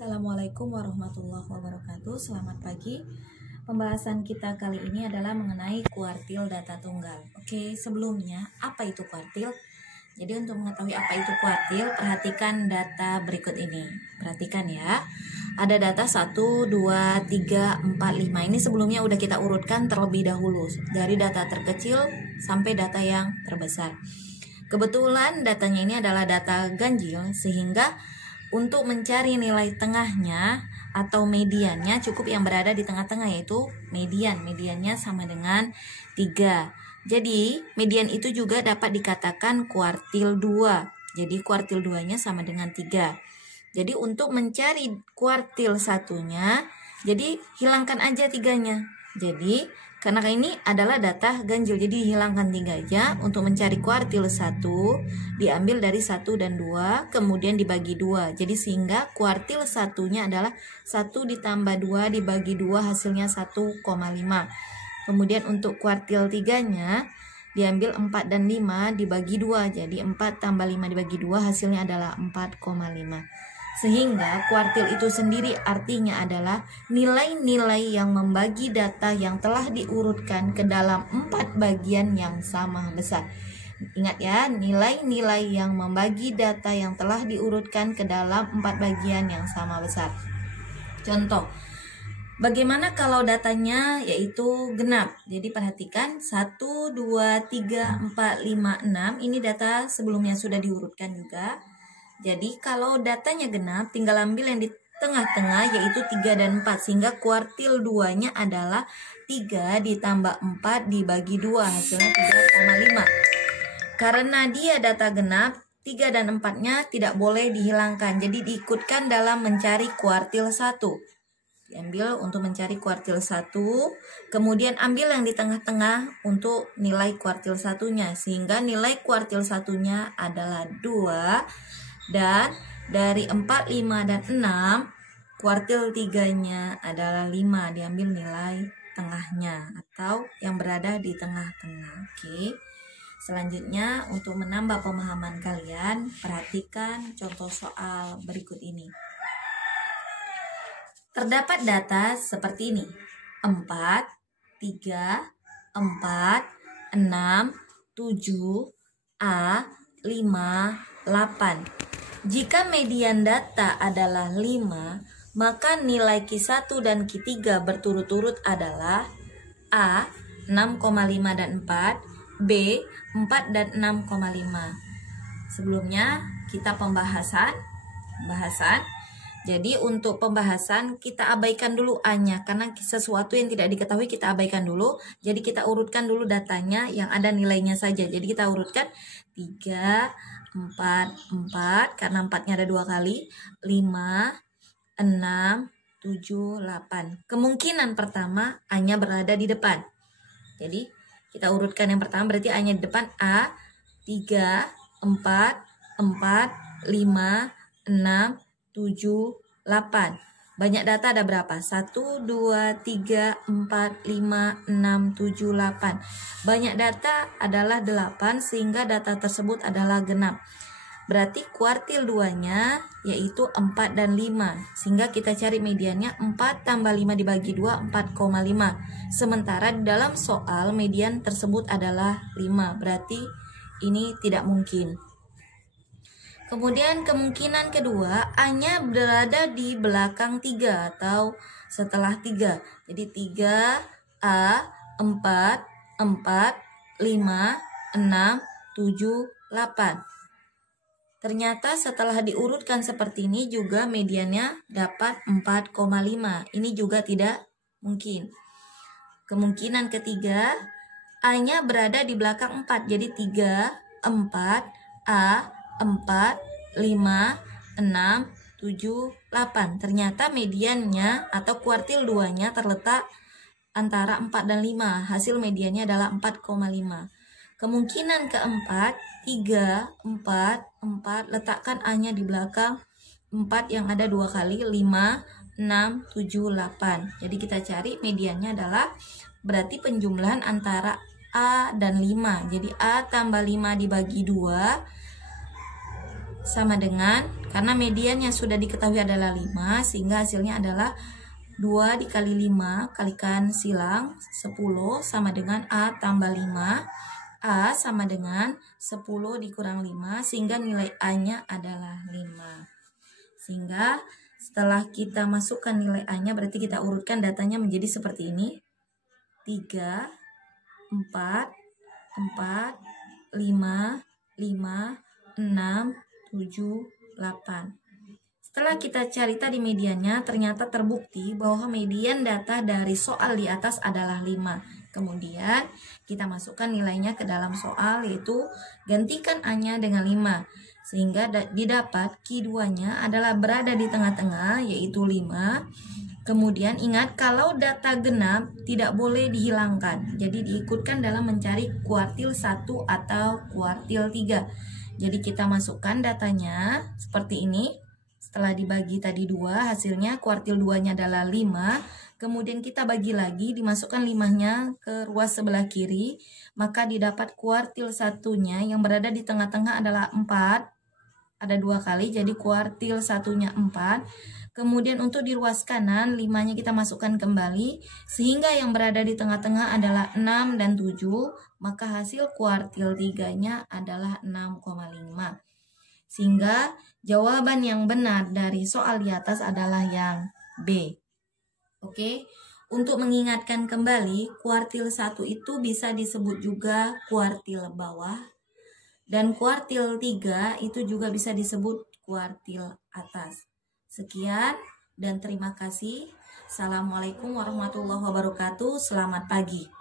Assalamualaikum warahmatullahi wabarakatuh. Selamat pagi. Pembahasan kita kali ini adalah mengenai kuartil data tunggal. Oke, sebelumnya apa itu kuartil? Jadi untuk mengetahui apa itu kuartil, perhatikan data berikut ini. Perhatikan ya. Ada data 1, 2, 3, 4, 5. Ini sebelumnya udah kita urutkan terlebih dahulu dari data terkecil sampai data yang terbesar. Kebetulan datanya ini adalah data ganjil, sehingga untuk mencari nilai tengahnya atau mediannya cukup yang berada di tengah-tengah, yaitu median. Mediannya sama dengan 3. Jadi median itu juga dapat dikatakan kuartil 2. Jadi kuartil 2-nya sama dengan 3. Jadi untuk mencari kuartil satunya, jadi hilangkan aja 3-nya. Jadi karena ini adalah data ganjil, jadi hilangkan 3 aja. Untuk mencari kuartil 1 diambil dari 1 dan 2, kemudian dibagi 2. Jadi sehingga kuartil satunya adalah 1 ditambah 2 dibagi 2, hasilnya 1,5. Kemudian untuk kuartil 3-nya diambil 4 dan 5 dibagi 2. Jadi 4 tambah 5 dibagi 2, hasilnya adalah 4,5. Sehingga kuartil itu sendiri artinya adalah nilai-nilai yang membagi data yang telah diurutkan ke dalam 4 bagian yang sama besar. Ingat ya, nilai-nilai yang membagi data yang telah diurutkan ke dalam 4 bagian yang sama besar. Contoh, bagaimana kalau datanya yaitu genap? Jadi perhatikan 1, 2, 3, 4, 5, 6. Ini data sebelumnya sudah diurutkan juga. Jadi kalau datanya genap, tinggal ambil yang di tengah-tengah yaitu 3 dan 4. Sehingga kuartil 2-nya adalah 3 ditambah 4 dibagi 2, hasilnya 3,5. Karena dia data genap, 3 dan 4-nya tidak boleh dihilangkan. Jadi diikutkan dalam mencari kuartil 1. Diambil untuk mencari kuartil 1, kemudian ambil yang di tengah-tengah untuk nilai kuartil satunya. Sehingga nilai kuartil satunya adalah 2. Dan dari 4, 5, dan 6, kuartil 3-nya adalah 5. Diambil nilai tengahnya atau yang berada di tengah-tengah. Oke. Selanjutnya untuk menambah pemahaman kalian, perhatikan contoh soal berikut ini. Terdapat data seperti ini. 4, 3, 4, 6, 7, A, 5, 8. Jika median data adalah 5, maka nilai Q1 dan Q3 berturut-turut adalah A 6,5 dan 4, B 4 dan 6,5. Sebelumnya kita pembahasan. Jadi untuk pembahasan kita abaikan dulu A-nya, karena sesuatu yang tidak diketahui kita abaikan dulu. Jadi kita urutkan dulu datanya yang ada nilainya saja. Jadi kita urutkan 3, 4, 4, karena 4-nya ada 2 kali, 5, 6, 7, 8. Kemungkinan pertama A-nya berada di depan. Jadi kita urutkan yang pertama, berarti A-nya di depan. A, 3, 4, 4, 5, 6, 7, 8. Banyak data ada berapa? 1, 2, 3, 4, 5, 6, 7, 8. Banyak data adalah 8, sehingga data tersebut adalah genap. Berarti kuartil 2-nya yaitu 4 dan 5. Sehingga kita cari mediannya 4 tambah 5 dibagi 2, 4,5. Sementara di dalam soal median tersebut adalah 5. Berarti ini tidak mungkin. Kemudian kemungkinan kedua, A-nya berada di belakang 3 atau setelah 3. Jadi 3, A, 4, 4, 5, 6, 7, 8. Ternyata setelah diurutkan seperti ini juga mediannya dapat 4,5. Ini juga tidak mungkin. Kemungkinan ketiga, A-nya berada di belakang 4. Jadi 3, 4, A, 4, 5, 6, 7, 8. Ternyata mediannya atau kuartil 2-nya terletak antara 4 dan 5. Hasil mediannya adalah 4,5. Kemungkinan keempat, 3, 4, 4. Letakkan A-nya di belakang 4 yang ada 2 kali, 5, 6, 7, 8. Jadi kita cari mediannya adalah berarti penjumlahan antara A dan 5. Jadi A tambah 5 dibagi 2 sama dengan, karena median yang sudah diketahui adalah 5, sehingga hasilnya adalah 2 dikali 5 kalikan silang 10 sama dengan A tambah 5. A sama dengan 10 dikurang 5, sehingga nilai A-nya adalah 5. Sehingga setelah kita masukkan nilai A-nya, berarti kita urutkan datanya menjadi seperti ini. 3, 4, 4, 5, 5, 6, 7, 8. Setelah kita cari tadi mediannya, ternyata terbukti bahwa median data dari soal di atas adalah 5. Kemudian kita masukkan nilainya ke dalam soal, yaitu gantikan A-nya dengan 5. Sehingga didapat Q2-nya adalah berada di tengah-tengah, yaitu 5. Kemudian ingat, kalau data genap tidak boleh dihilangkan. Jadi diikutkan dalam mencari kuartil 1 atau kuartil 3. Jadi kita masukkan datanya seperti ini. Setelah dibagi tadi 2, hasilnya kuartil 2-nya adalah 5. Kemudian kita bagi lagi, dimasukkan 5-nya ke ruas sebelah kiri. Maka didapat kuartil 1-nya yang berada di tengah-tengah adalah 4. Ada 2 kali, jadi kuartil 1-nya 4. Kemudian untuk di ruas kanan, 5-nya kita masukkan kembali. Sehingga yang berada di tengah-tengah adalah 6 dan 7. Maka hasil kuartil 3-nya adalah 6,5. Sehingga jawaban yang benar dari soal di atas adalah yang B. Oke, untuk mengingatkan kembali, kuartil 1 itu bisa disebut juga kuartil bawah. Dan kuartil 3 itu juga bisa disebut kuartil atas. Sekian dan terima kasih. Assalamualaikum warahmatullahi wabarakatuh. Selamat pagi.